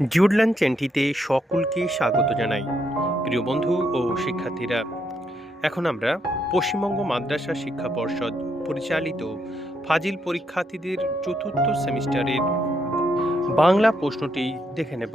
জিউডল্যান্ড চ্যানটিতে সকলকে স্বাগত জানাই, প্রিয় বন্ধু ও শিক্ষার্থীরা। এখন আমরা পশ্চিমবঙ্গ মাদ্রাসা শিক্ষা পর্ষদ পরিচালিত ফাজিল পরীক্ষার্থীদের চতুর্থ সেমিস্টারের বাংলা প্রশ্নটি দেখে নেব।